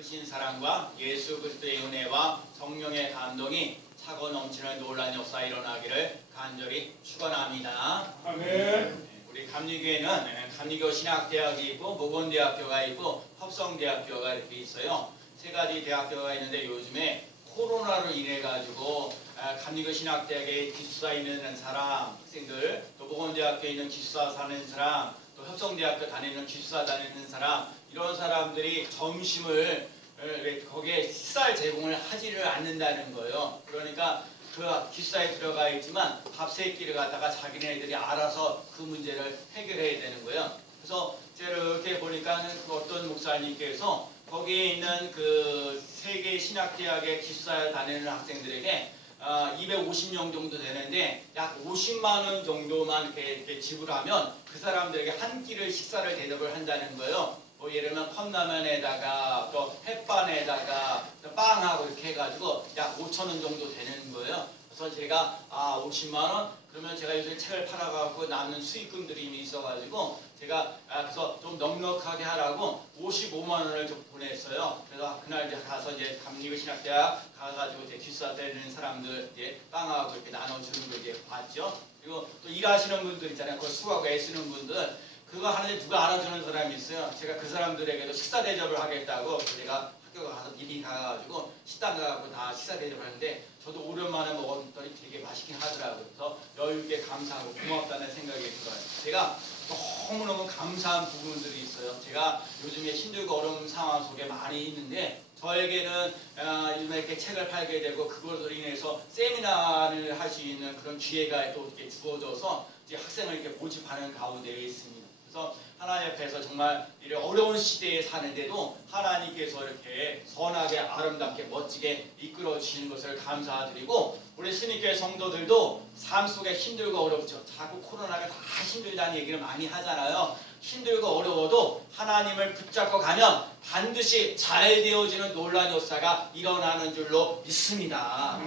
크신 사랑과 예수 그리스도의 은혜와 성령의 감동이 차고 넘치는 놀라운 역사 일어나기를 간절히 축원합니다. 아멘. 우리 감리교회는 감리교 신학대학이 있고 모건대학교가 있고 합성대학교가 이렇게 있어요. 세 가지 대학교가 있는데 요즘에 코로나로 인해 가지고 감리교 신학대학에 기숙사 있는 사람 학생들, 또 모건대학교에 있는 기숙사 사는 사람, 또 협성대학교 다니는 기숙사 다니는 사람, 이런 사람들이 점심을 거기에 식사 제공을 하지를 않는다는 거예요. 그러니까 그 기숙사에 들어가 있지만 밥 세 끼를 갖다가 자기네들이 알아서 그 문제를 해결해야 되는 거예요. 그래서 제가 이렇게 보니까 어떤 목사님께서 거기에 있는 그 세계 신학대학의 기숙사에 다니는 학생들에게 250명 정도 되는데 약 50만 원 정도만 이렇게 지불하면 그 사람들에게 한 끼를 식사를 대접을 한다는 거예요. 뭐 예를 들면 컵라면에다가 또 햇반에다가 또 빵하고 이렇게 해가지고 약 5천 원 정도 되는 거예요. 그래서 제가 50만 원? 그러면 제가 요새 책을 팔아가지고 남는 수익금들이 이미 있어가지고 제가 그래서 좀 넉넉하게 하라고 55만 원을 좀 보냈어요. 그래서 그날 이제 가서 이제 감리교 신학대학 가가지고 이제 기숙사 때리는 사람들 이제 빵하고 이렇게 나눠주는 걸 이제 봤죠. 그리고 또 일하시는 분들 있잖아요. 그걸 수고하고 애쓰는 분들. 그거 하는데 누가 알아주는 사람이 있어요. 제가 그 사람들에게도 식사 대접을 하겠다고 제가 학교 가서 미리 가가지고 식당 가고 다 식사 대접을 하는데 저도 오랜만에 먹었더니 되게 맛있긴 하더라고요. 그래서 여유있게 감사하고 고맙다는 생각이 들어요. 제가 너무너무 감사한 부분들이 있어요. 제가 요즘에 힘들고 어려운 상황 속에 많이 있는데 저에게는 요즘에 이렇게 책을 팔게 되고 그것으로 인해서 세미나를 할 수 있는 그런 기회가 또 이렇게 주어져서 이제 학생을 이렇게 모집하는 가운데에 있습니다. 그래서 하나님 앞에서 정말 이런 어려운 시대에 사는데도 하나님께서 이렇게 선하게 아름답게 멋지게 이끌어 주시는 것을 감사드리고 우리 스님교회 성도들도 삶 속에 힘들고 어렵죠. 자꾸 코로나가 다 힘들다는 얘기를 많이 하잖아요. 힘들고 어려워도 하나님을 붙잡고 가면 반드시 잘 되어지는 놀라운 역사가 일어나는 줄로 믿습니다.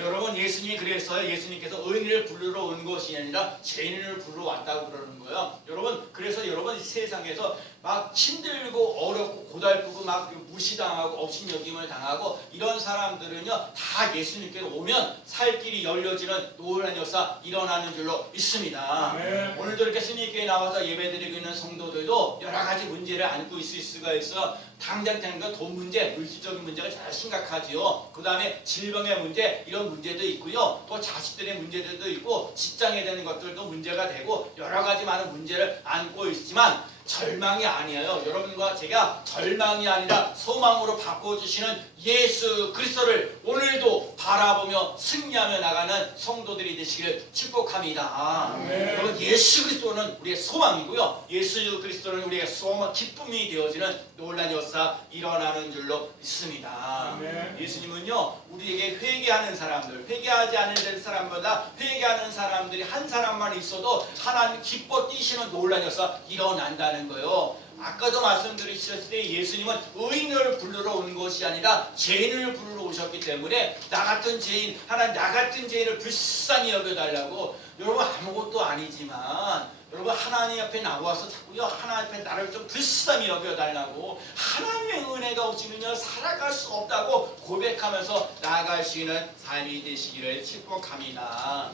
여러분 예수님이 그래서 예수님께서 의인을 부르러 온 것이 아니라 죄인을 부르러 왔다고 그러는 거예요. 여러분 그래서 여러분 이 세상에서 막 힘들고 어렵고 고달프고 막 무시당하고 업신여김을 당하고 이런 사람들은요 다 예수님께로 오면 살 길이 열려지는 놀라운 역사 일어나는 줄로 믿습니다. 오늘도 이렇게 스님교회에 나와서 예배드리고 있는 성도들도 여러 가지 문제를 안고 있을 수가 있어. 당장 되는 건 돈 문제, 물질적인 문제가 잘 심각하지요. 그 다음에 질병의 문제, 이런 문제도 있고요. 또 자식들의 문제들도 있고 직장에 대한 것들도 문제가 되고 여러 가지 많은 문제를 안고 있지만 절망이 아니에요. 여러분과 제가 절망이 아니라 소망으로 바꿔주시는 예수 그리스도를 오늘도 바라보며 승리하며 나가는 성도들이 되시기를 축복합니다. 여러분 예수 그리스도는 우리의 소망이고요. 예수 그리스도는 우리의 소망, 기쁨이 되어지는 놀라운 역사 일어나는 줄로 믿습니다. 예수님은요 우리에게 회개하는 사람들, 회개하지 않는 사람보다 회개하는 사람들이 한 사람만 있어도 하나님 기뻐 뛰시는 놀라운 역사 일어난다는 거예요. 아까도 말씀드리셨을 때 예수님은 의인을 부르러 온 것이 아니라 죄인을 부르러 오셨기 때문에 나 같은 죄인, 하나님 나 같은 죄인을 불쌍히 여겨달라고. 여러분 아무것도 아니지만 여러분 하나님 앞에 나와서 자꾸요 하나님 앞에 나를 좀 불쌍히 여겨달라고 하나님의 은혜가 없이는요 살아갈 수 없다고 고백하면서 나아가시는 삶이 되시기를 축복합니다.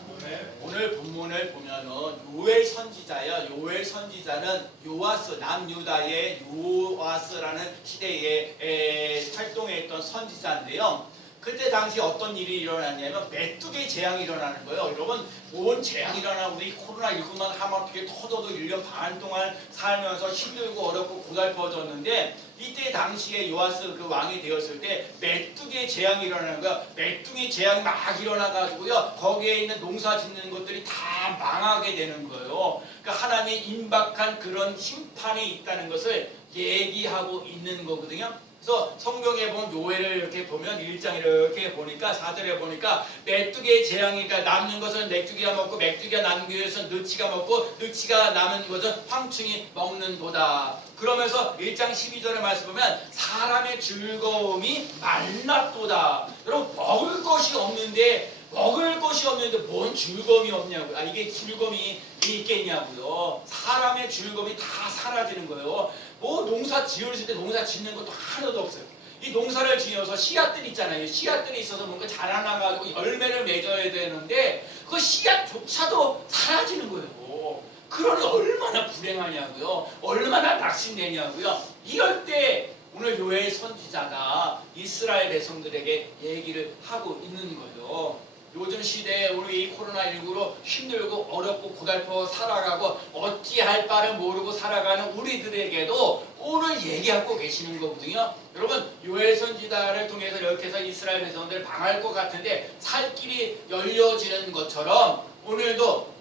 오늘 본문을 보면은 요엘 선지자예요. 요엘 선지자는 요아스, 남유다의 요아스라는 시대에 활동했던 선지자인데요. 그때 당시 어떤 일이 일어났냐면 메뚜기 재앙이 일어나는 거예요. 여러분 뭔 재앙이 일어나 우리 코로나19만 하면 어떻게 터져도 1년 반 동안 살면서 힘들고 어렵고 고달퍼졌는데 이때 당시에 요아스 그 왕이 되었을 때 메뚜기 재앙이 일어나는 거야. 메뚜기 재앙이 막 일어나가지고요 거기에 있는 농사 짓는 것들이 다 망하게 되는 거예요. 그러니까 하나님의 임박한 그런 심판이 있다는 것을 얘기하고 있는 거거든요. 그래서 성경에 보면 요엘을 이렇게 보면 1장 이렇게 보니까 4절에 보니까 메뚜기의 재앙이니까 남는 것은 메뚜기가 먹고 메뚜기가 남는 것은 느치가 먹고 느치가 남은 것은 황충이 먹는도다. 그러면서 1장 12절의 말씀 보면 사람의 즐거움이 말랐도다. 여러분 먹을 것이 없는데 뭔 즐거움이 없냐고요. 이게 즐거움이 있겠냐고요. 사람의 즐거움이 다 사라지는 거예요. 뭐 농사 지을 때 농사 짓는 것도 하나도 없어요. 이 이 농사를 지어서 씨앗들이 있잖아요. 씨앗들이 있어서 뭔가 자라나가지고 열매를 맺어야 되는데 그 씨앗조차도 사라지는 거예요. 그러니 얼마나 불행하냐고요. 얼마나 낙심되냐고요. 이럴 때 오늘 요엘 선지자가 이스라엘 백성들에게 얘기를 하고 있는 거예요. 요즘 시대에 우리 이 코로나19로 힘들고 어렵고 고달퍼 살아가고 어찌할 바를 모르고 살아가는 우리들에게도 오늘 얘기하고 계시는 거거든요. 여러분 요엘 선지자를 통해서 이렇게 해서 이스라엘 백성들 방할 것 같은데 살 길이 열려지는 것처럼 오늘도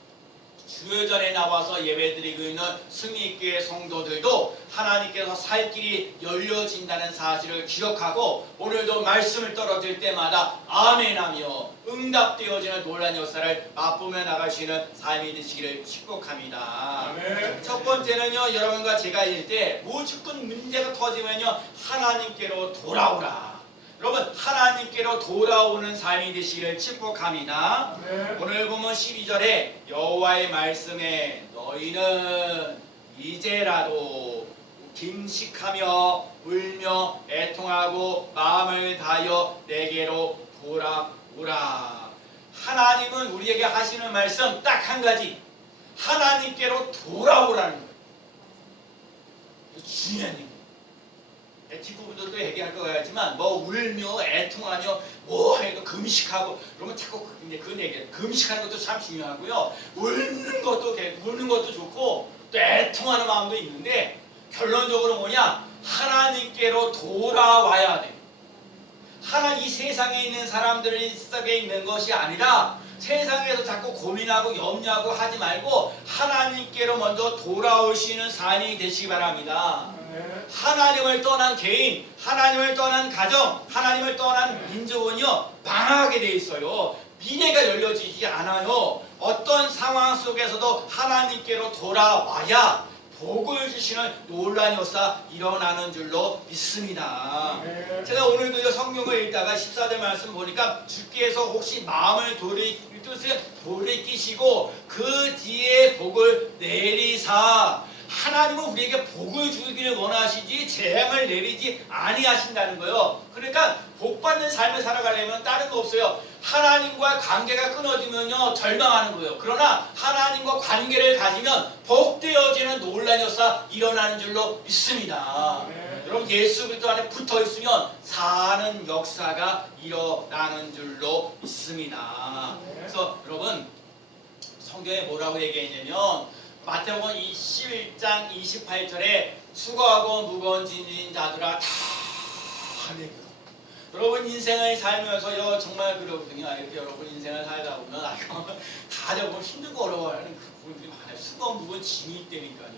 주요전에 나와서 예배드리고 있는 승리교회 성도들도 하나님께서 살 길이 열려진다는 사실을 기억하고 오늘도 말씀을 떨어질 때마다 아멘하며 응답되어지는 놀란 역사를 맛보며 나가시는 삶이 되시기를 축복합니다. 아멘. 첫 번째는요, 여러분과 제가 일 때 무조건 문제가 터지면요 하나님께로 돌아오라. 여러분 하나님께로 돌아오는 삶이 되시기를 축복합니다. 네. 오늘 보면 12절에 여호와의 말씀에 너희는 이제라도 금식하며 울며 애통하고 마음을 다하여 내게로 돌아오라. 하나님은 우리에게 하시는 말씀 딱 한 가지, 하나님께로 돌아오라는 거예요. 중요한 얘기예요. 뒷부분도 얘기할 것 같지만 뭐 울며 애통하며 뭐 해도 금식하고 그러면 자꾸 이제 그런 얘기예요. 금식하는 것도 참 중요하고요. 울는 것도 좋고 또 애통하는 마음도 있는데 결론적으로 뭐냐? 하나님께로 돌아와야 돼. 이 세상에 있는 사람들 속에 있는 것이 아니라 세상에서 자꾸 고민하고 염려하고 하지 말고 하나님께로 먼저 돌아오시는 삶이 되시기 바랍니다. 하나님을 떠난 개인, 하나님을 떠난 가정, 하나님을 떠난 민족은요 망하게 돼 있어요. 미래가 열려지지 않아요. 어떤 상황 속에서도 하나님께로 돌아와야 복을 주시는 놀라운 역사 일어나는 줄로 믿습니다. 제가 오늘도 성경을 읽다가 14절 말씀 보니까 주께서 혹시 마음을 뜻을 돌이키시고 그 뒤에 복을 내리사. 하나님은 우리에게 복을 주기를 원하시지 재앙을 내리지 아니하신다는 거예요. 그러니까 복받는 삶을 살아가려면 다른 거 없어요. 하나님과 관계가 끊어지면요 절망하는 거예요. 그러나 하나님과 관계를 가지면 복되어지는 놀라운 역사 일어나는 줄로 믿습니다. 여러분 예수 그리스도 안에 붙어 있으면 사는 역사가 일어나는 줄로 믿습니다. 그래서 여러분 성경에 뭐라고 얘기했냐면 마태복음 21장 28절에 수고하고 무거운 짐진 자들아 다 내게. 여러분 인생을 살면서요 정말 그러거든요. 이렇게 여러분 인생을 살다 보면 다들 보면 힘들고 어려워하는 그분들이 많아요. 수고하고 무거운 짐이 있다니까요.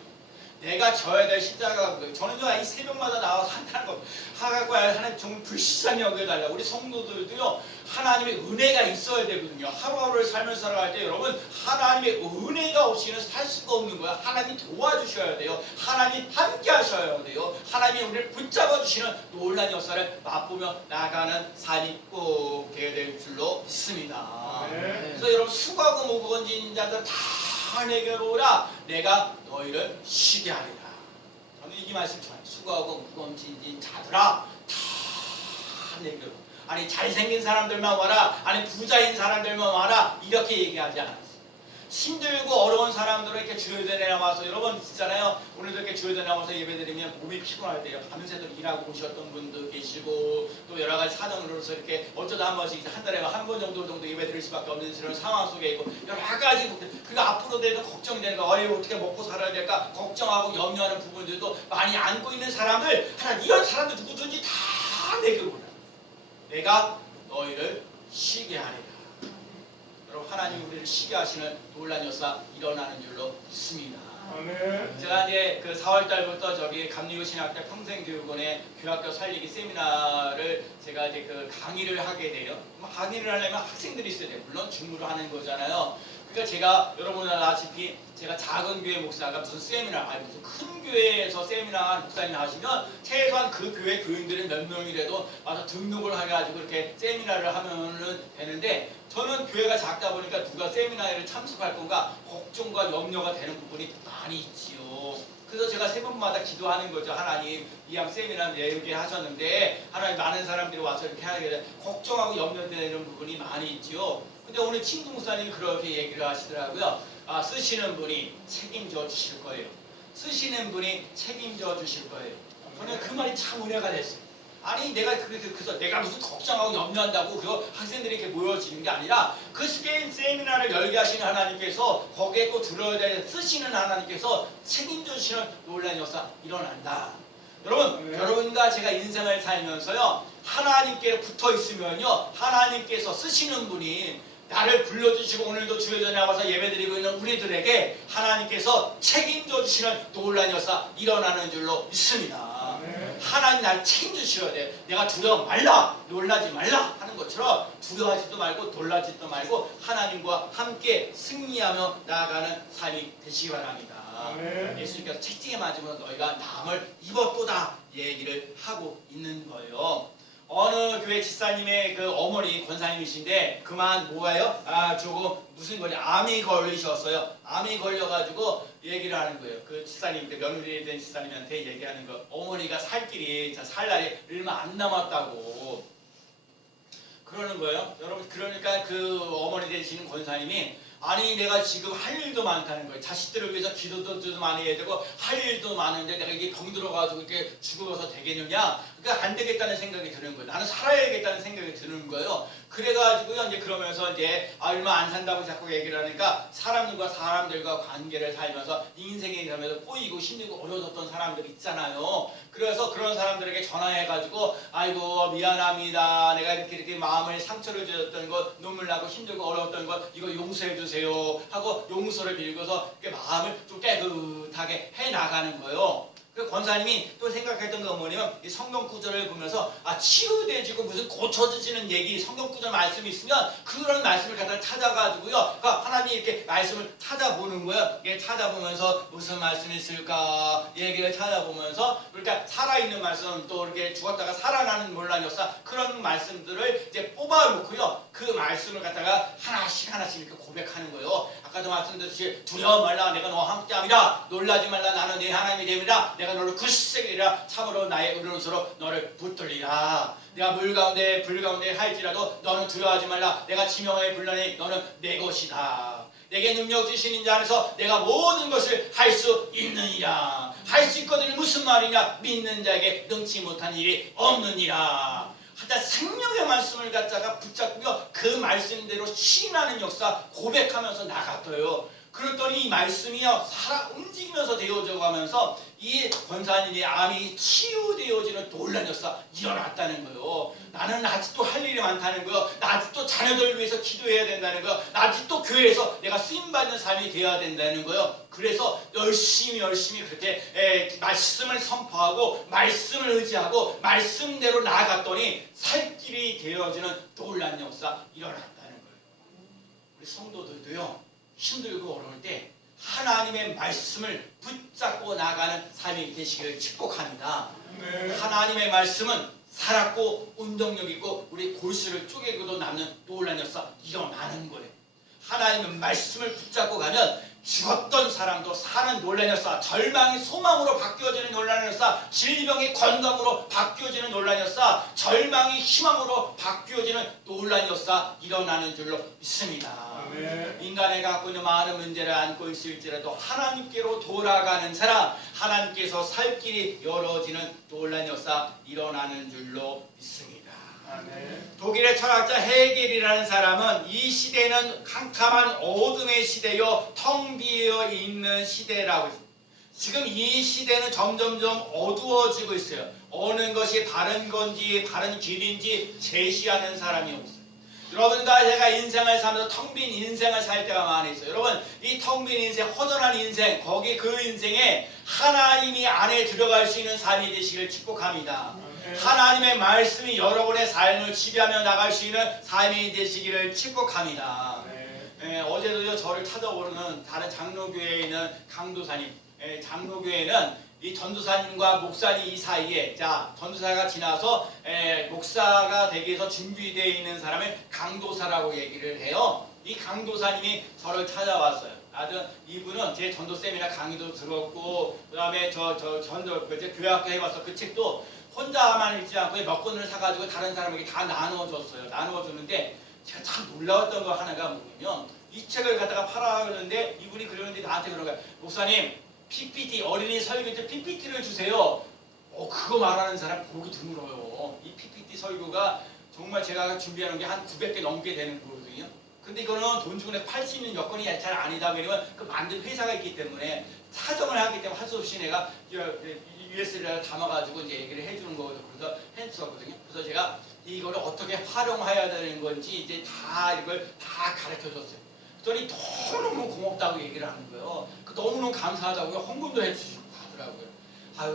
내가 져야 될 십자가가 그거예요. 저는요 이 새벽마다 나와서 한다는 거 하갖고 하나님 정말 불쌍히 여겨달라고. 우리 성도들도요 하나님의 은혜가 있어야 되거든요. 하루하루를 살면서 살아갈 때 여러분 하나님의 은혜가 없이는 살 수가 없는 거야. 하나님 도와주셔야 돼요. 하나님 함께 하셔야 돼요. 하나님이 우리를 붙잡아 주시는 놀라운 역사를 맛보며 나가는 삶이 꼭 되어야 될 줄로 믿습니다. 그래서 여러분 수고하고 무거운 짐진 자들 다 내게로 오라. 내가 너희를 쉬게 하리라. 저는 이 말씀 좋아요. 수고하고 무거운 짐진 자들아 다 내게로. 아니 잘생긴 사람들만 와라. 아니 부자인 사람들만 와라. 이렇게 얘기하지 않았어요. 힘들고 어려운 사람들은 이렇게 주일전에 나와서 여러분 있잖아요. 오늘도 이렇게 주일전에 나와서 예배드리면 몸이 피곤할 때요. 밤새도록 일하고 오셨던 분도 계시고 또 여러 가지 사정으로서 이렇게 어쩌다 한 번씩 한 달에 한 번 정도 예배드릴 수밖에 없는 그런 상황 속에 있고 여러 가지 그가 앞으로 되는 걱정이 되는 거 어떻게 먹고 살아야 될까 걱정하고 염려하는 부분들도 많이 안고 있는 사람들 하나 이런 사람들 누구든지 다 내게로 오라. 내가 너희를 쉬게 하리라. 여러분 하나님 우리를 쉬게 하시는 놀란 역사 일어나는 줄로 믿습니다. 아멘. 제가 이제 그 4월달부터 저기 감리교 신학대 평생교육원의 교학교 살리기 세미나를 제가 이제 그 강의를 하게 돼요. 강의를 하려면 학생들이 있어야 돼요. 물론 줌으로 하는 거잖아요. 그러니까 제가 여러분 아시다시피 제가 작은 교회 목사가 무슨 세미나 아니 무슨 큰 교회에서 세미나 목사님 하시면 최소한 그 교회 교인들은 몇 명이라도 와서 등록을 해가지고 이렇게 세미나를 하면은 되는데 저는 교회가 작다 보니까 누가 세미나에 참석할 건가 걱정과 염려가 되는 부분이 많이 있지요. 그래서 제가 세 번마다 기도하는 거죠. 하나님, 이양 세미나 이렇게 하셨는데 하나님 많은 사람들이 와서 이렇게 하게 돼 걱정하고 염려되는 부분이 많이 있지요. 근데 오늘 친구 목사님이 그렇게 얘기를 하시더라고요. 쓰시는 분이 책임져 주실 거예요. 쓰시는 분이 책임져 주실 거예요. 저는 그 말이 참 은혜가 됐어요. 아니 내가 그래서 내가 무슨 걱정하고 염려한다고 그 학생들이 이렇게 모여지는 게 아니라 그 세미나를 열게 하시는 하나님께서 거기에 또 들어야 될 쓰시는 하나님께서 책임져 주시는 놀라운 역사 일어난다. 여러분, 여러분과 제가 인생을 살면서요 하나님께 붙어 있으면요 하나님께서 쓰시는 분이 나를 불러주시고 오늘도 주여전에 와서 예배드리고 있는 우리들에게 하나님께서 책임져 주시는 놀라운 역사 일어나는 줄로 믿습니다. 하나님 나를 책임주셔야 돼. 내가 두려워 말라, 놀라지 말라 하는 것처럼 두려워하지도 말고 놀라지도 말고 하나님과 함께 승리하며 나아가는 삶이 되시기 바랍니다. 예수님께서 채찍에 맞으면 너희가 남을 입었도다 얘기를 하고 있는 거예요. 어느 교회 집사님의 그 어머니 권사님이신데 그만 뭐예요? 조금 무슨 거냐 암이 걸리셨어요. 암이 걸려가지고 얘기를 하는 거예요. 그 집사님, 며느리 된 집사님한테 얘기하는 거. 어머니가 살 날이 얼마 안 남았다고 그러는 거예요. 여러분 그러니까 그 어머니 되시는 권사님이 아니 내가 지금 할 일도 많다는 거예요. 자식들을 위해서 기도도 많이 해야 되고 할 일도 많은데 내가 이게 병들어가지고 이렇게 죽어서 되겠느냐? 그러니까 안 되겠다는 생각이 드는 거예요. 나는 살아야겠다는 생각이 드는 거예요. 그래가지고요 이제 그러면서 이제 얼마 안 산다고 자꾸 얘기를 하니까 사람들과 관계를 살면서 인생에 살면서 꼬이고 힘들고 어려웠던 사람들 있잖아요. 그래서 그런 사람들에게 전화해가지고 아이고 미안합니다. 내가 이렇게 마음에 상처를 주었던 것, 눈물 나고 힘들고 어려웠던 것 이거 용서해 주세요 하고 용서를 빌고서 마음을 좀 깨끗하게 해 나가는 거예요. 그 권사님이 또 생각했던 건 뭐냐면 이 성경 구절을 보면서 치유되지고 무슨 고쳐지는 얘기 성경 구절 말씀이 있으면 그런 말씀을 갖다 찾아가지고요. 그러니까 하나님 이렇게 말씀을 찾아보는 거예요. 이게 찾아보면서 무슨 말씀이 있을까 얘기를 찾아보면서 그러니까 살아있는 말씀 또 이렇게 죽었다가 살아나는 놀라운 역사 그런 말씀들을 이제 뽑아놓고요. 그 말씀을 갖다가 하나씩 이렇게 고백하는 거예요. 아까도 말씀드렸듯이 두려워 말라 내가 너와 함께함이라 놀라지 말라 나는 네 하나님이 됨이라 내가 너를 굳세게 참으로 나의 오른손으로 너를 붙들리라. 내가 물 가운데 불 가운데 할지라도 너는 두려워하지 말라. 내가 지명하에 불러내 너는 내 것이다. 내게 능력 주시는 자 안에서 내가 모든 것을 할 수 있느니라. 할 수 있거든 무슨 말이냐? 믿는 자에게 능치 못한 일이 없느니라. 하여튼 생명의 말씀을 갖다가 붙잡고요. 그 말씀대로 시인하는 역사 고백하면서 나갔어요. 그랬더니 이 말씀이요 움직이면서 되어져 가면서 이 권사님의 암이 치유되어지는 놀라운 역사 일어났다는 거예요. 나는 아직도 할 일이 많다는 거예요. 나 아직도 자녀들을 위해서 기도해야 된다는 거예요. 나 아직도 교회에서 내가 쓰임받는 삶이 되어야 된다는 거예요. 그래서 열심히 그렇게 말씀을 선포하고 말씀을 의지하고 말씀대로 나아갔더니 살 길이 되어지는 놀라운 역사 일어났다는 거예요. 우리 성도들도요 힘들고 어려울 때 하나님의 말씀을 붙잡고 나가는 삶이 되시기를 축복합니다. 하나님의 말씀은 살았고 운동력 있고 우리 골수를 쪼개고도 남는 놀라운 역사 일어나는 거예요. 하나님의 말씀을 붙잡고 가면 죽었던 사람도 사는 놀라운 역사, 절망이 소망으로 바뀌어지는 놀라운 역사, 질병이 건강으로 바뀌어지는 놀라운 역사, 절망이 희망으로 바뀌어지는 놀라운 역사 일어나는 줄로 믿습니다. 인간이 갖고 있는 많은 문제를 안고 있을지라도 하나님께로 돌아가는 사람, 하나님께서 살 길이 열어지는 놀라운 역사 일어나는 줄로 믿습니다. 독일의 철학자 헤겔이라는 사람은 이 시대는 캄캄한 어둠의 시대요 텅 비어 있는 시대라고 했습니다. 지금 이 시대는 점점점 어두워지고 있어요. 어느 것이 바른 건지 바른 길인지 제시하는 사람이 없어요. 여러분과 제가 인생을 살면서 텅 빈 인생을 살 때가 많이 있어요. 여러분 이 텅 빈 인생, 허전한 인생, 거기 그 인생에 하나님이 안에 들어갈 수 있는 삶이 되시길 축복합니다. 하나님의 말씀이 여러분의 삶을 지배하며 나갈 수 있는 삶이 되시기를 축복합니다. 어제도요 저를 찾아오는 다른 장로교회에 있는 강도사님, 장로교회는 이 전도사님과 목사님 이 사이에 자 전도사가 지나서 목사가 되기 위해서 준비되어 있는 사람을 강도사라고 얘기를 해요. 이 강도사님이 저를 찾아왔어요. 이분은 제 전도 세미나 강의도 들었고 그다음에 저 전도 교회학교 해봐서 그 책도 혼자만 읽지 않고 몇 권을 사가지고 다른 사람에게 다 나눠줬어요. 나눠줬는데 제가 참 놀라웠던 거 하나가 뭐냐면 이 책을 갖다가 팔아 그러는데 이분이 그러는데 나한테 그런 거야. 목사님 PPT 어린이 설교 때 PPT를 주세요. 그거 말하는 사람 보기 드물어요. 이 PPT 설교가 정말 제가 준비하는 게 한 900개 넘게 되는 거거든요. 근데 이거는 돈 주고 팔 수 있는 여건이 잘 아니다. 왜냐면 그 만든 회사가 있기 때문에 사정을 하기 때문에 할 수 없이 내가 USB를 담아가지고 이제 얘기를 해주는 거거든요. 그래서 했었거든요. 그래서 제가 이거를 어떻게 활용해야 되는 건지 이제 다 이걸 다 가르쳐 줬어요. 그랬더니 너무너무 고맙다고 얘기를 하는 거예요. 너무너무 감사하다고 헌금도 해주시고 하더라고요.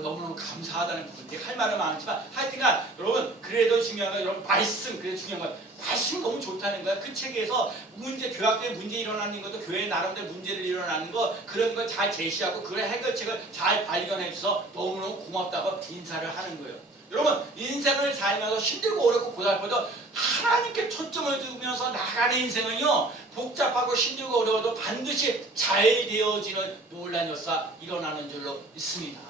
너무너무 감사하다는 부분이 할 말은 많지만 하여튼간 여러분 그래도 중요한 건 여러분 말씀 그래도 중요한 건 말씀 너무 좋다는 거야. 그 책에서 교학교에 문제 일어나는 것도 교회 나름대로 문제를 일어나는 거 그런 걸 잘 제시하고 그 해결책을 잘 발견해 줘서 너무너무 고맙다고 인사를 하는 거예요. 여러분 인생을 살면서 힘들고 어렵고 고달퍼도 하나님께 초점을 두면서 나가는 인생은요 복잡하고 힘들고 어려워도 반드시 잘 되어지는 놀라운 역사 일어나는 줄로 믿습니다.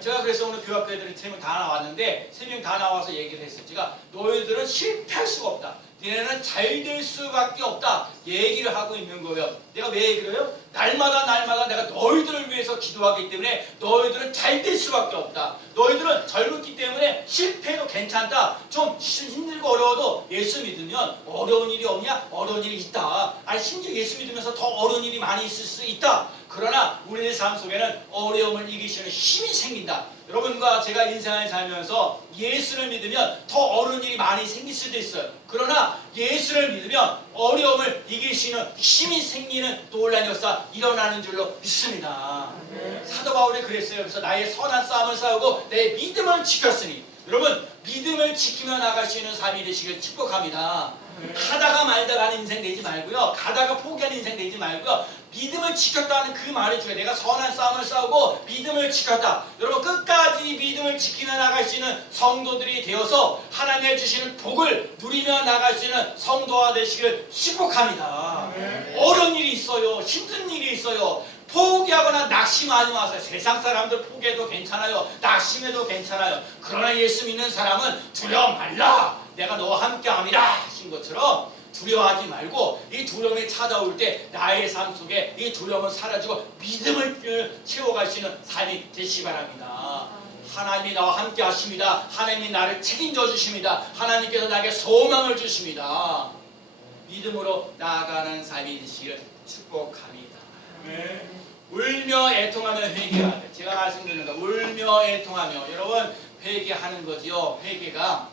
제가 그래서 오늘 교학교 애들이 3명 다 나왔는데 3명 다 나와서 얘기를 했어요. 제가 너희들은 실패할 수가 없다. 너희는 잘 될 수밖에 없다. 얘기를 하고 있는 거예요. 내가 왜 얘기를 해요? 날마다 내가 너희들을 위해서 기도하기 때문에 너희들은 잘 될 수밖에 없다. 너희들은 젊었기 때문에 실패해도 괜찮다. 좀 힘들고 어려워도 예수 믿으면 어려운 일이 없냐? 어려운 일이 있다. 심지어 예수 믿으면서 더 어려운 일이 많이 있을 수 있다. 그러나 우리의 삶 속에는 어려움을 이기시는 힘이 생긴다. 여러분과 제가 인생을 살면서 예수를 믿으면 더 어려운 일이 많이 생길 수도 있어요. 그러나 예수를 믿으면 어려움을 이길 수 있는 힘이 생기는 놀라운 역사 일어나는 줄로 믿습니다. 사도 바울이 그랬어요. 그래서 나의 선한 싸움을 싸우고 내 믿음을 지켰으니 여러분 믿음을 지키며 나갈 수 있는 삶이 되시길 축복합니다. 가다가 말다가 하는 인생 되지 말고요. 가다가 포기하는 인생 되지 말고요. 믿음을 지켰다는 그 말을 중에 내가 선한 싸움을 싸우고 믿음을 지켰다. 여러분 끝까지 믿음을 지키며 나갈 수 있는 성도들이 되어서 하나님의 주시는 복을 누리며 나갈 수 있는 성도가 되시길 축복합니다. 어려운 일이 있어요. 힘든 일이 있어요. 포기하거나 낙심하지 마세요. 세상 사람들 포기해도 괜찮아요. 낙심해도 괜찮아요. 그러나 예수 믿는 사람은 두려워 말라. 내가 너와 함께함이라 하신 것처럼 두려워하지 말고 이 두려움이 찾아올 때 나의 삶 속에 이 두려움은 사라지고 믿음을 채워가시는 삶이 되시기 바랍니다. 하나님이 나와 함께 하십니다. 하나님이 나를 책임져 주십니다. 하나님께서 나에게 소망을 주십니다. 믿음으로 나아가는 삶이 되시기를 축복합니다. 울며 애통하며 회개하되 제가 말씀드리는 거 울며 애통하며 여러분 회개하는 거지요. 회개가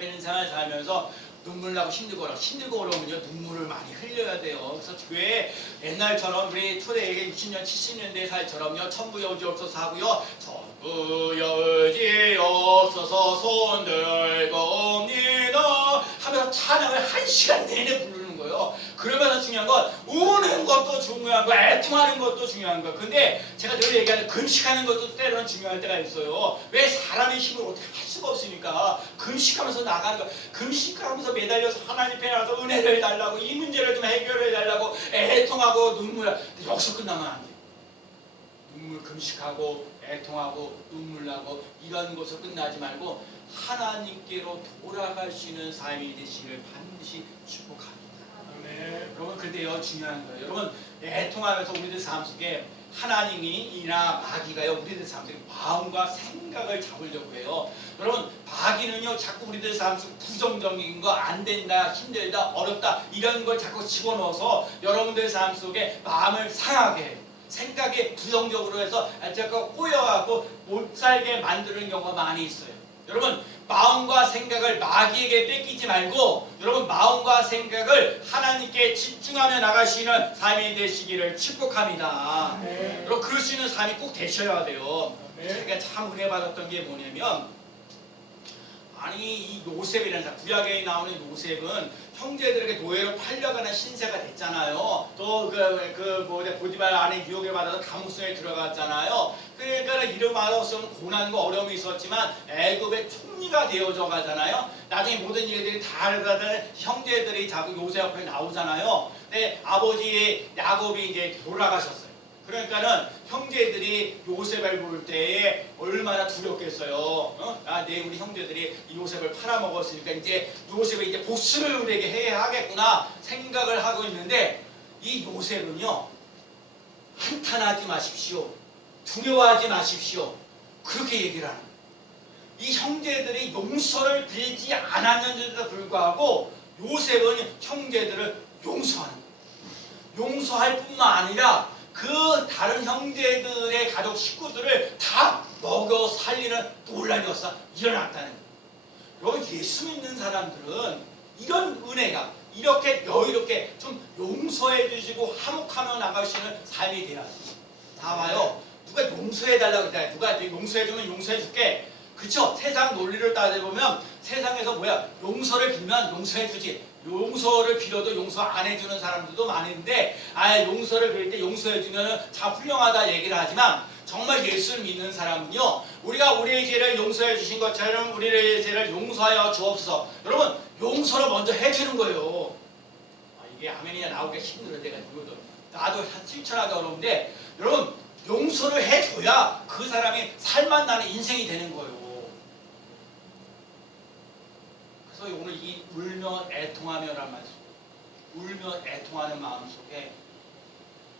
인생을 살면서 눈물 나고 힘들고 어려우면요 눈물을 많이 흘려야 돼요. 그래서 교회 옛날처럼 우리 초대에게 60년 70년대 살처럼요 천부여지 없어서 하고요 천부여지 없어서 손들고옵니다 하면서 찬양을 1시간 내내 부르는 거예요. 그러면서 중요한 건 우는 것도 중요한 거 애통하는 것도 중요한 거. 근데 제가 늘 얘기하는 금식하는 것도 때로는 중요할 때가 있어요. 왜 사람의 힘을 어떻게 할 수가 없으니까 금식하면서 나가는 거. 금식하면서 매달려서 하나님 편에 와서 은혜를 달라고 이 문제를 좀 해결해 달라고 애통하고 눈물. 여기서 끝나면 안 돼요. 눈물 금식하고 애통하고 눈물 나고 이런 것으로 끝나지 말고 하나님께로 돌아갈 수 있는 삶이 되시기를 반드시 축복합니다. 여러분 근데요 중요한 거예요. 여러분 애통하면서 우리들 삶 속에 하나님이나 마귀가요 우리들 삶 속에 마음과 생각을 잡으려고 해요. 여러분 마귀는요 자꾸 우리들 삶 속에 부정적인 거 안 된다 힘들다 어렵다 이런 걸 자꾸 집어넣어서 여러분들 삶 속에 마음을 상하게 해요. 생각에 부정적으로 해서 자꾸 꼬여갖고 못 살게 만드는 경우가 많이 있어요. 여러분 마음과 생각을 마귀에게 뺏기지 말고 여러분 마음과 생각을 하나님께 집중하며 나가시는 삶이 되시기를 축복합니다. 여러분 그럴 수 있는 삶이 꼭 되셔야 돼요. 제가 참 은혜 받았던 게 뭐냐면 아니 이 요셉이라는 사람 구약에 나오는 요셉은 형제들에게 노예로 팔려가는 신세가 됐잖아요. 또 보디발 안에 유혹을 받아서 감옥소에 들어갔잖아요. 그러니까 이름 알아서는 고난과 어려움이 있었지만 애굽의 총리가 되어져 가잖아요. 나중에 모든 일들이 다 하다는 형제들이 자꾸 요셉 앞에 나오잖아요. 근데 아버지 야곱이 이제 돌아가셨어요. 그러니까는 형제들이 요셉을 볼 때에 얼마나 두렵겠어요. 우리 형제들이 요셉을 팔아먹었으니까 이제 요셉이 이제 복수를 우리에게 해야 하겠구나 생각을 하고 있는데, 이 요셉은요, 한탄하지 마십시오, 두려워하지 마십시오, 그렇게 얘기를 하는 거예요. 이 형제들이 용서를 빌지 않았는데도 불구하고 요셉은 형제들을 용서하는 거예요. 용서할 뿐만 아니라 그 다른 형제들의 가족 식구들을 다 먹여 살리는 놀라운 역사 일어났다는 거예요. 여기 예수 믿는 사람들은 이런 은혜가 이렇게 여유롭게 좀 용서해 주시고 화목하며 나가시는 삶이 돼야지. 다 봐요. 누가 용서해 달라고 했잖아요. 누가 용서해 주면 용서해 줄게. 그쵸? 세상 논리를 따져보면 세상에서 용서를 빌면 용서해 주지. 용서를 빌어도 용서 안 해주는 사람들도 많은데, 용서를 빌 때 용서해주면 다 훌륭하다 얘기를 하지만, 정말 예수를 믿는 사람은요, 우리가 우리의 죄를 용서해 주신 것처럼 우리의 죄를 용서하여 주옵소서. 여러분, 용서를 먼저 해주는 거예요. 이게 아멘이냐 나오기가 힘들어. 내가 이거도 나도 실천하기 어려운데, 여러분, 용서를 해줘야 그 사람이 살만나는 인생이 되는 거예요. 그래서 오늘 이 울며 애통하며란 말씀, 울며 애통하는 마음속에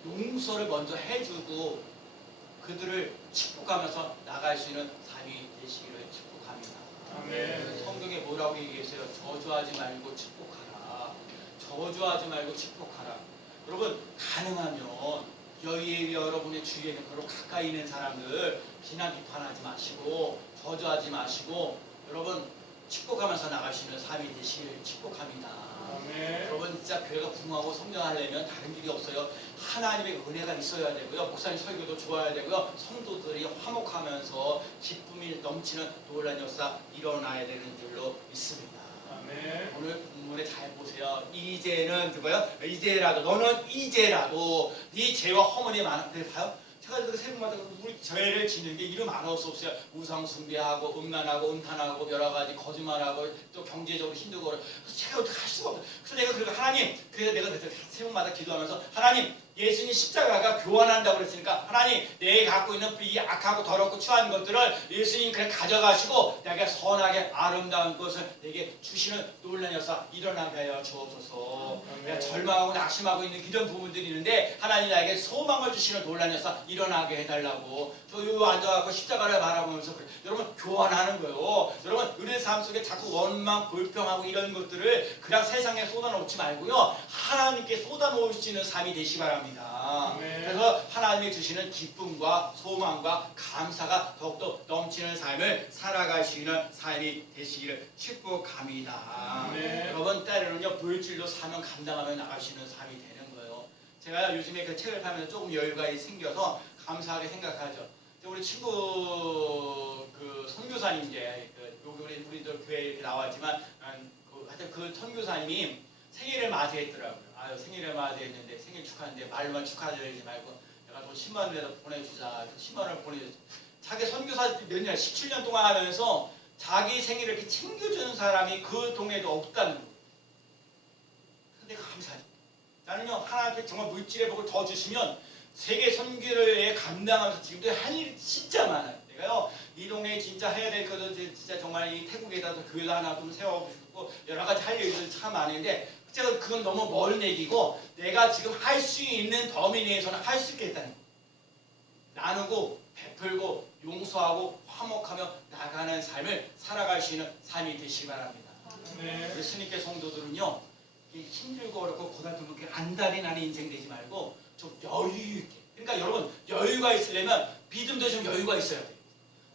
용서를 먼저 해주고 그들을 축복하면서 나갈 수 있는 삶이 되시기를 축복합니다. 아멘. 성경에 뭐라고 얘기했어요? 저주하지 말고 축복하라. 저주하지 말고 축복하라. 여러분, 가능하면 여러분의 주위에 있는 바로 가까이 있는 사람들 비난 비판하지 마시고 저주하지 마시고 여러분 축복하면서 나갈 수 있는 삶이 되시길 축복합니다. 아멘. 여러분, 진짜 교회가 부흥하고 성장하려면 다른 길이 없어요. 하나님의 은혜가 있어야 되고요. 목사님 설교도 좋아야 되고요. 성도들이 화목하면서 기쁨이 넘치는 놀라운 역사 일어나야 되는 줄로 믿습니다. 아멘. 오늘 본문에 잘 보세요. 이제는 이제라도 너는 이제라도 네 죄와 허물이 많은데 봐요. 제가 세분마다 우리 죄를 짓는 게 이름 안 할 수 없어요. 우상 숭배하고 음란하고 음탄하고 여러 가지 거짓말하고 또 경제적으로 힘들고 그래서 제가 어떻게 할 수가 없어요. 그래서 내가 하나님, 그래서 내가 세분마다 기도하면서 하나님, 예수님 십자가가 교환한다고 그랬으니까 하나님, 내가 갖고 있는 이 악하고 더럽고 추한 것들을 예수님 그냥 가져가시고 내가 선하게 아름다운 것을 내게 주시는 놀라운 역사 일어나게 하여 주옵소서. 내가 절망하고 낙심하고 있는 이런 부분들이 있는데 하나님 나에게 소망을 주시는 놀라운 역사 일어나게 해달라고 저 앉아갖고 십자가를 바라보면서 그래. 여러분, 교환하는 거예요. 여러분, 우리의 삶 속에 자꾸 원망, 불평하고 이런 것들을 그냥 세상에 쏟아놓지 말고요, 하나님께 쏟아놓으시는 삶이 되시기 바랍니다. 그래서 하나님이 주시는 기쁨과 소망과 감사가 더욱더 넘치는 삶을 살아가시는 삶이 되시기를 축복합니다. 여러분, 때로는요 물질로 사명 감당하며 나가시는 삶이 되는 거예요. 제가 요즘에 그 책을 파면서 조금 여유가 생겨서 감사하게 생각하죠. 우리 친구 그 선교사님 이제 우리들 교회에 이렇게 나왔지만 하여튼 그 선교사님이 생일을 맞이했더라고요. 생일을 맞이했는데 생일 축하하는데 말로만 축하드리지 말고 내가 돈 10만 원이라도 보내주자. 10만 원을 보내줬어. 자기 선교사 몇 년, 17년 동안 하면서 자기 생일을 이렇게 챙겨주는 사람이 그 동네에도 없다는 거예요. 근데 감사하죠. 나는요, 하나님께 정말 물질의 복을 더 주시면 세계 선교를 감당하면서 지금도 할 일이 진짜 많아요. 내가요, 이 동네에 진짜 해야 될 것도 진짜 정말 이 태국에다도 교회도 하나 좀 세워보고 싶고 여러 가지 할 일들이 참 많은데 제가 그건 너무 먼 얘기고 내가 지금 할 수 있는 범위 내에서는 할 수 있겠다는 거예요. 나누고 베풀고 용서하고 화목하며 나가는 삶을 살아갈 수 있는 삶이 되시기 바랍니다. 우리 스님께 성도들은요, 힘들고 어렵고 고달프면 안달이 나는 인생 되지 말고 좀 여유 있게. 그러니까 여러분, 여유가 있으려면 믿음도 좀 여유가 있어야 돼요.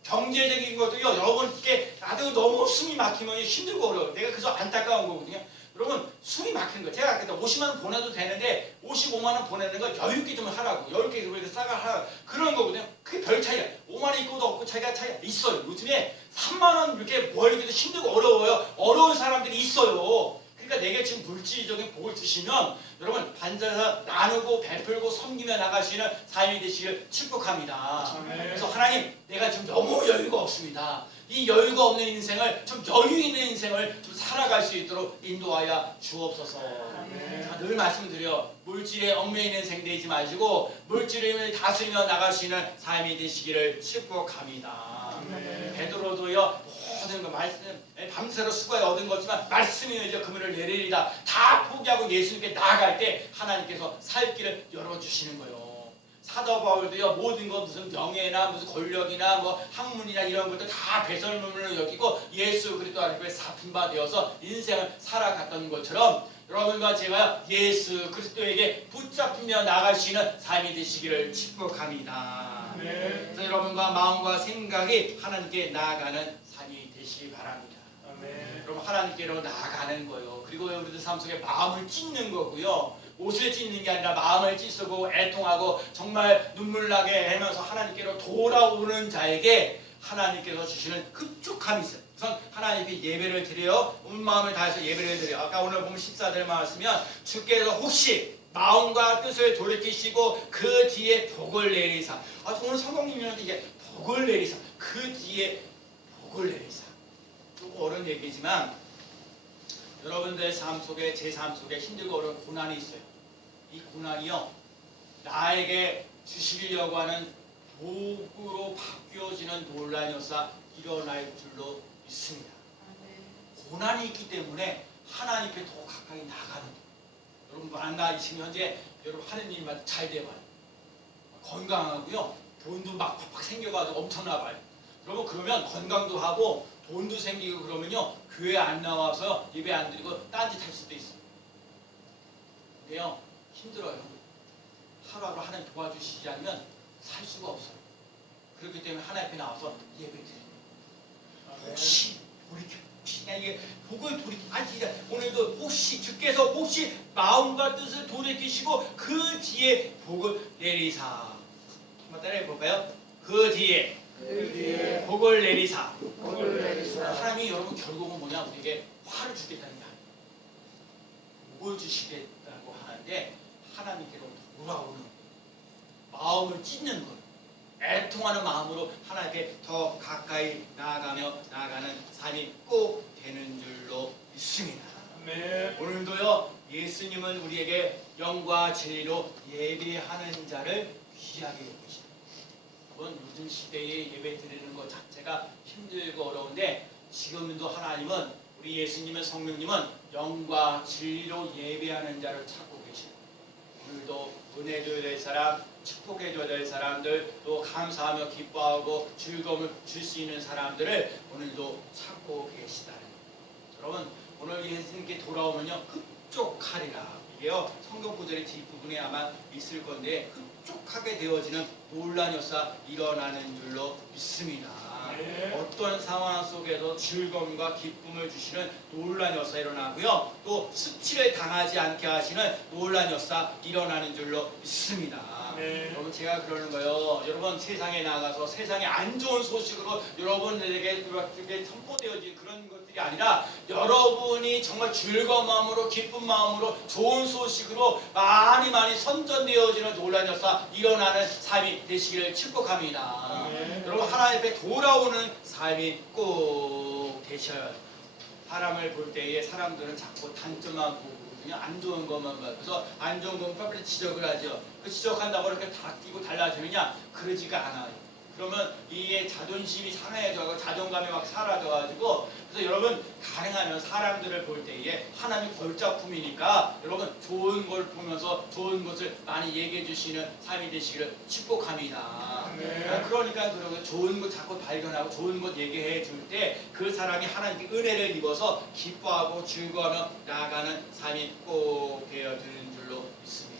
경제적인 것도요, 여러분 이게 나도 너무 숨이 막히면 힘들고 어려워요. 내가 그래서 안타까운 거거든요. 여러분, 숨이 막히는 거예요. 제가 아까 50만 원 보내도 되는데 55만 원 보내는 거 여유 있게 좀 하라고. 여유 있게 그렇게 싸가 하라고. 그런 거거든요. 그게 별 차이야. 5만 원 있고도 없고 차이가 있어요. 요즘에 3만 원 이렇게 벌기도 힘들고 어려워요. 어려운 사람들이 있어요. 그러니까 그러니까 내게 지금 물질적인 복을 주시면 여러분 반사해서 나누고 베풀고 섬기며 나갈 수 있는 삶이 되시길 축복합니다. 그래서 하나님, 내가 지금 너무 여유가 없습니다. 이 여유가 없는 인생을 좀 여유 있는 인생을 좀 살아갈 수 있도록 인도하여 주옵소서. 자, 늘 말씀드려, 물질에 얽매이는 인생 되지 마시고 물질을 다스리며 나갈 수 있는 삶이 되시기를 축복합니다. 베드로도요, 모든 거 말씀 밤새로 수고해 얻은 거지만 말씀이 이제 그물을 내리리다 다 포기하고 예수님께 나아갈 때 하나님께서 살 길을 열어주시는 거예요. 사도 바울도요, 모든 거 무슨 명예나 무슨 권력이나 뭐 학문이나 이런 것들 다 배설물로 여기고 예수 그리스도 앞에 잡힌 바 되어서 인생을 살아갔던 것처럼 여러분과 제가 예수 그리스도에게 붙잡히며 나갈 수 있는 삶이 되시기를 축복합니다. 그래서 여러분과 마음과 생각이 하나님께 나아가는 삶이 되시기 바랍니다. 여러분, 하나님께로 나아가는 거요. 그리고 우리들 삶 속에 마음을 찢는 거고요. 옷을 찢는 게 아니라 마음을 찢고 애통하고 정말 눈물 나게 하면서 하나님께로 돌아오는 자에게 하나님께서 주시는 흡족함이 있어요. 우선 하나님께 예배를 드려요. 온 마음을 다해서 예배를 드려요. 아까 오늘 보면 14절 말씀이면 주께서 혹시 마음과 뜻을 돌이키시고 그 뒤에 복을 내리사. 오늘 성경님한테 이게 복을 내리사. 그 뒤에 복을 내리사. 조금 어려운 얘기지만 여러분들의 삶 속에, 제 삶 속에 힘들고 어려운 고난이 있어요. 이 고난이요, 나에게 주시려고 하는 복으로 바뀌어지는 논란이 없어 일어날 줄로 믿습니다. 고난이 있기 때문에 하나님께 더 가까이 나가는 거예요. 여러분 만나 지금 현재 여러분 하는 일만 잘 돼봐요. 건강하고요, 돈도 막 팍팍 생겨가지고 엄청나 봐요. 여러분 그러면 건강도 하고 돈도 생기고 그러면요, 교회 안 나와서 예배 안 드리고 딴짓 할 수도 있어요. 근데요, 힘들어요. 하루하루 하나님 도와주시지 않으면 살 수가 없어요. 그렇기 때문에 하나님 앞에 나와서 예배 드립니다. 혹시 그냥 이게 복을 진짜 오늘도 혹시 주께서 혹시 마음과 뜻을 돌이키시고 그 뒤에 복을 내리사. 한번 따라해 볼까요? 그 뒤에 복을 내리사. 하나님이 여러분 결국은 뭐냐, 우리에게 화를 주겠다는 게 아니에요. 복을 주시겠다고 하는데 하나님께로 돌아오는 마음을 찢는 것, 애통하는 마음으로 하나님께 더 가까이 나아가는 삶이 꼭 되는 줄로 믿습니다. 오늘도요, 예수님은 우리에게 영과 진리로 예배하는 자를 귀하게 여기십니다. 여러분, 요즘 시대에 예배 드리는 것 자체가 힘들고 어려운데 지금도 하나님은, 우리 예수님은, 성령님은 영과 진리로 예배하는 자를 찾고 계십니다. 오늘도 은혜 줘야 될 사람, 축복해 줘야 될 사람들, 또 감사하며 기뻐하고 즐거움을 줄 수 있는 사람들을 오늘도 찾고 계시다는 거예요. 여러분, 오늘 예수님께 돌아오면요, 흡족하리라. 이게요, 성경 구절의 뒷부분에 아마 있을 건데 흡족하게 되어지는 놀라운 역사 일어나는 줄로 믿습니다. 어떤 상황 속에도 즐거움과 기쁨을 주시는 놀라운 역사 일어나고요, 또 수치를 당하지 않게 하시는 놀라운 역사 일어나는 줄로 믿습니다. 여러분, 제가 그러는 거예요. 여러분 세상에 나가서 세상에 안 좋은 소식으로 여러분들에게 선포되어진 그런 것들이 아니라 여러분이 정말 즐거운 마음으로 기쁜 마음으로 좋은 소식으로 많이 선전되어지는 놀라운 역사 일어나는 삶이 되시기를 축복합니다. 여러분, 하나님 앞에 돌아오는 삶이 꼭 되셔야 돼요. 사람을 볼 때에 사람들은 자꾸 단점만 보고 안 좋은 것만 봐요. 그래서 안 좋은 것만 빨리 지적을 하죠. 그 지적한다고 이렇게 다 끼고 달라지느냐? 그러지가 않아요. 그러면 이게 자존심이 상해져가지고 자존감이 막 사라져가지고, 그래서 여러분 가능하면 사람들을 볼 때에 하나님 걸작품이니까 여러분 좋은 걸 보면서 좋은 것을 많이 얘기해 주시는 삶이 되시기를 축복합니다. 그러니까 그러고 좋은 것 자꾸 발견하고 좋은 것 얘기해 줄 때 그 사람이 하나님께 은혜를 입어서 기뻐하고 즐거워하며 나아가는 삶이 꼭 되어지는 줄로 믿습니다.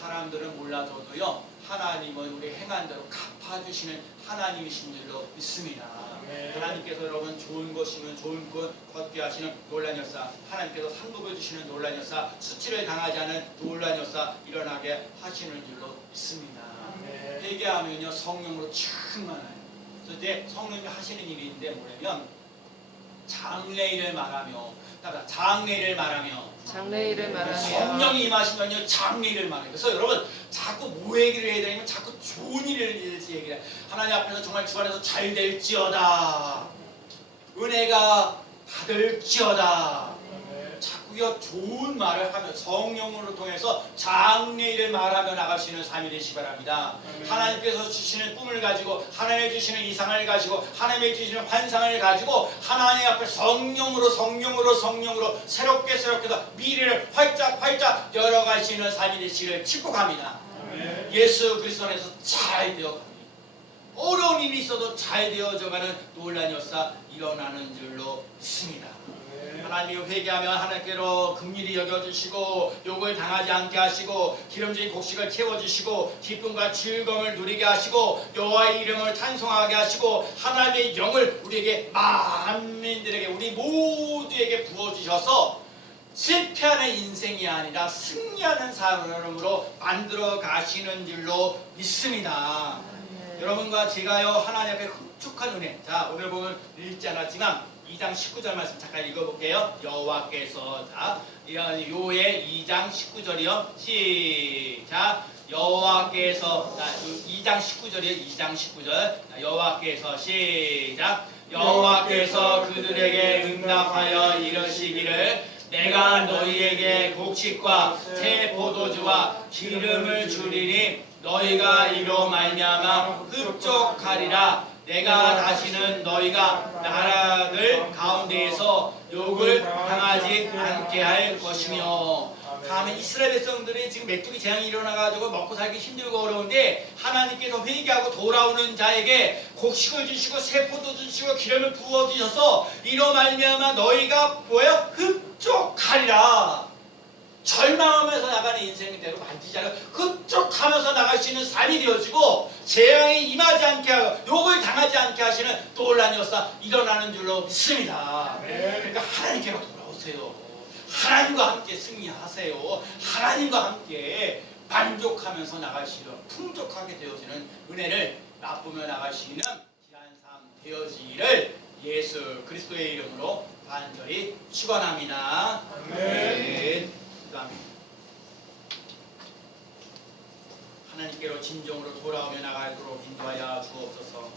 사람들은 몰라줘도요, 하나님은 우리 행한 대로 갚아주시는 하나님이신 줄로 믿습니다. 하나님께서 여러분 좋은 것이면 좋은 것 걷게 하시는 놀란 역사, 하나님께서 상급을 주시는 놀란 역사, 수치를 당하지 않은 놀란 역사 일어나게 하시는 줄로 믿습니다. 회개하면요, 성령으로 충만해요. 그래서 이제 성령이 하시는 일인데 뭐냐면 장래일을 말하며, 장래일을 말하며, 장래일을 말하며 성령이 임하시면요 장래일을 말해요. 그래서 여러분 자꾸 뭐 얘기를 해야 되냐면 자꾸 좋은 일을 얘기를 해. 하나님 앞에서 정말 주 안에서 잘 될지어다, 은혜가 받을지어다. 자꾸요 좋은 말을 하며 성령으로 통해서 장래일을 말하며 나갈 수 있는 삶이 되시기 바랍니다. 하나님께서 주시는 꿈을 가지고, 하나님이 주시는 이상을 가지고, 하나님이 주시는 환상을 가지고 하나님 앞에 성령으로 새롭게 해서 미래를 활짝 열어갈 수 있는 삶이 되시기를 축복합니다. 예수 그리스도 안에서 잘 되어갑니다. 어려운 일이 있어도 잘 되어져가는 놀라운 역사 일어나는 줄로 믿습니다. 하나님이 회개하면 하나님께로 긍휼히 여겨주시고 욕을 당하지 않게 하시고 기름진 곡식을 채워주시고 기쁨과 즐거움을 누리게 하시고 여호와의 이름을 찬송하게 하시고 하나님의 영을 우리에게 만민들에게 우리 모두에게 부어주셔서 실패하는 인생이 아니라 승리하는 삶으로 만들어 가시는 줄로 믿습니다. 여러분과 제가요 하나님 앞에 흡족한 은혜. 자, 오늘 보면 읽지 않았지만 2장 19절 말씀 잠깐 읽어볼게요. 여호와께서, 자, 요의 2장 19절이요. 시작. 여호와께서, 자, 2장 19절이요. 2장 19절. 여호와께서, 시작. 여호와께서 그들에게 응답하여 이르시기를 내가 너희에게 곡식과 새 포도주와 기름을 주리니 너희가 이로 말미암아 흡족하리라. 내가 다시는 너희가 나라들 가운데에서 욕을 당하지 않게 할 것이며. 다음에 이스라엘 백성들이 지금 메뚜기 재앙이 일어나가지고 먹고 살기 힘들고 어려운데 하나님께서 회개하고 돌아오는 자에게 곡식을 주시고 새 포도 주시고 기름을 부어주셔서 이로 말미암아 너희가 뭐예요? 흡족하리라. 절망하면서 나가는 인생대로 만지지 않고 흡족하면서 나갈 수 있는 삶이 되어지고 재앙이 임하지 않게 하고 욕을 당하지 않게 하시는 놀라운 역사 일어나는 줄로 믿습니다. 그러니까 하나님께로 돌아오세요. 하나님과 함께 승리하세요. 하나님과 함께 만족하면서 나갈 수 있는 풍족하게 되어지는 은혜를 맛보며 나갈 수 있는 귀한 삶 되어지기를 예수 그리스도의 이름으로 간절히 축원합니다. 아멘. 하나님께로 진정으로 돌아오며 나가도록 인도하여 주옵소서.